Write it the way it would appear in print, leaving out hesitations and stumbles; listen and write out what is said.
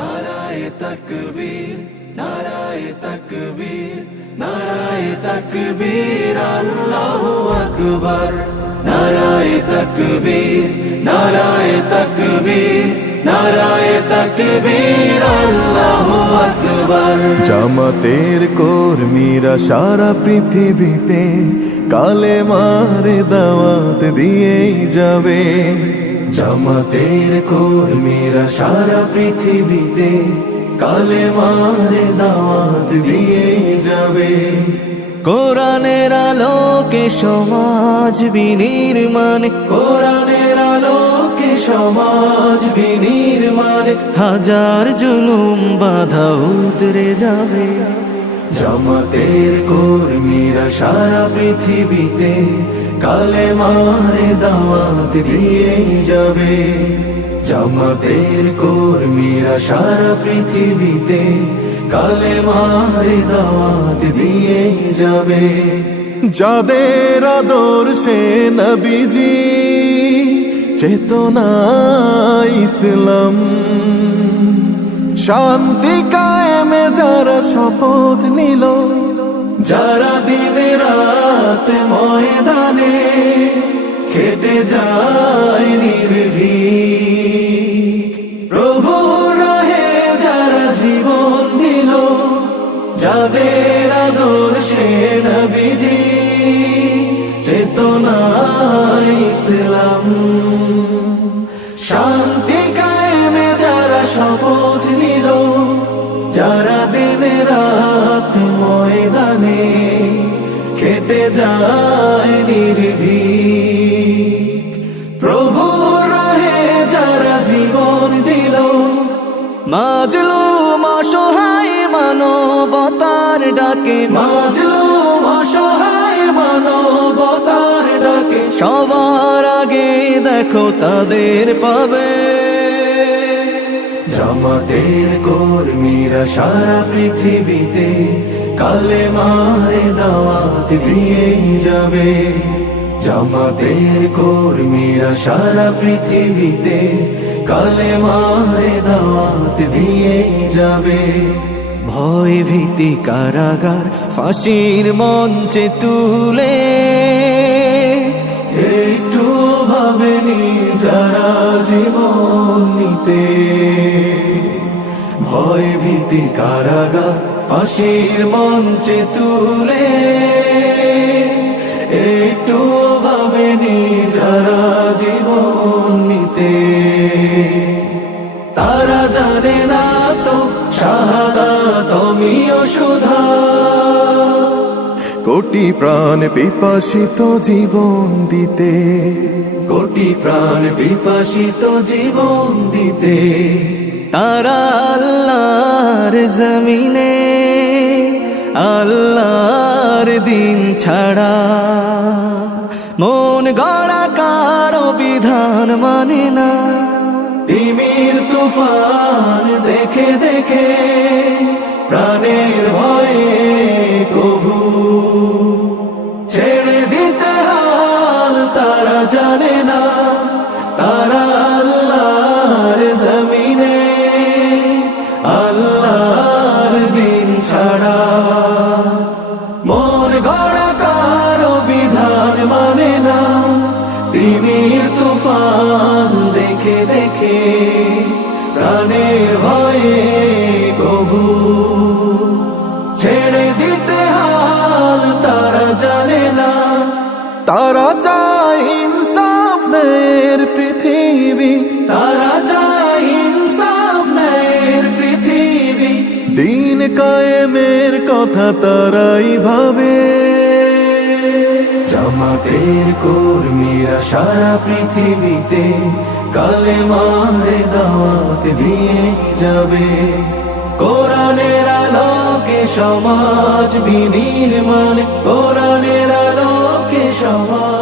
নারায়ে তাকবীর, নারায়ে তাকবীর, নারায়ে তাকবীর, আল্লাহু আকবার। নারায়ে তাকবীর, নারায়ে তাকবীর, নারায়ে তাকবীর, আল্লাহু আকবার। জামাতের কর্মীরা সারা পৃথিবীতে কালেমার দাওয়াত দিয়েই যাবে। জামাতের কর্মীরা সারা পৃথিবীতে কালেমার দাওয়াত দিয়েই যাবে। কোরআনের আলোকে সমাজ বিনির্মাণ, কোরআনের আলোকে সমাজ বিনির্মাণ, হাজার জুলুম বাধা উতরে যাবে। জামাতের কর্মীরা সারা পৃথিবীতে কালেমার দাওয়াত দিয়েই যাবে। জামাতের কর্মীরা সারা পৃথিবীতে কালেমার দাওয়াত দিয়েই যাবে। যাদের আদর্শে নবীজি চেতনা ইসলাম, শান্তি কায়েমে যারা শপথ নিল, যারা দিনে রাত ময়দানে খেটে যায় নির্ভীক, প্রভু রাহে যারা জীবন দিল, যাদের আদর্শে নবীজি চেতনা ইসলাম, শান্তি কায়েমে যারা শপথ নিল, যারা দিনে রাত ময়দানে খেটে যায় নির্ভীক, প্রভু রাহে যারা জীবন দিল, মাজলুম অসহায় মানবতার ডাকে, মাজলুম অসহায় মানবতার ডাকে, সবার আগে দেখো তাদের পাবে। জামাতের কর্মীরা সারা পৃথিবীতে কালেমার দাওয়াত দিয়েই যাবে। জামাতের কর্মীরা সারা পৃথিবীতে কালেমার দাওয়াত দিয়েই যাবে। ভয় ভীতি কারাগার ফাঁসির মঞ্চে তুলে, একটু ভাবেনি যারা জীবন নিতে, ভয় ভীতি কারাগার ফাঁসির মঞ্চে তুলে, একটু ভাবেনি যারা জীবন নিতে, তারা জানে না তো শাহাদাত আমিও সুধা। কোটি প্রাণ পিপাসিত জীবন দিতে, কোটি প্রাণ বিপাসিত জীবন দিতে, তারা আল্লাহর জমিনে আল্লাহর দিন ছাড়া মন গড়া কারো বিধান মানে না। তিমির তুফান দেখে দেখে প্রাণের ভয়ে কবু ছেড়ে দিতে হাল তারা জানে না। তারা আল্লাহর জমিনে আল্লাহর দিন ছাড়া মন গড়া কারো বিধান মানে না। তিমির তুফান দেখে দেখে প্রাণের ভয়ে কবু ছেড়ে দিতে হাল তারা জানে না। তারা চায় ইনসাফ ন্যায়ের পৃথিবী, তারা চায় ইনসাফ ন্যায়ের পৃথিবী, দিন কায়েমের কথা তারাই ভাবে। জামাতের কর্মীরা সারা পৃথিবীতে কালেমার দাওয়াত দিয়ে যাবে। কোরআনের আলোকে সমাজ বিনির্মাণ, কোরআনের আলোকে সমাজ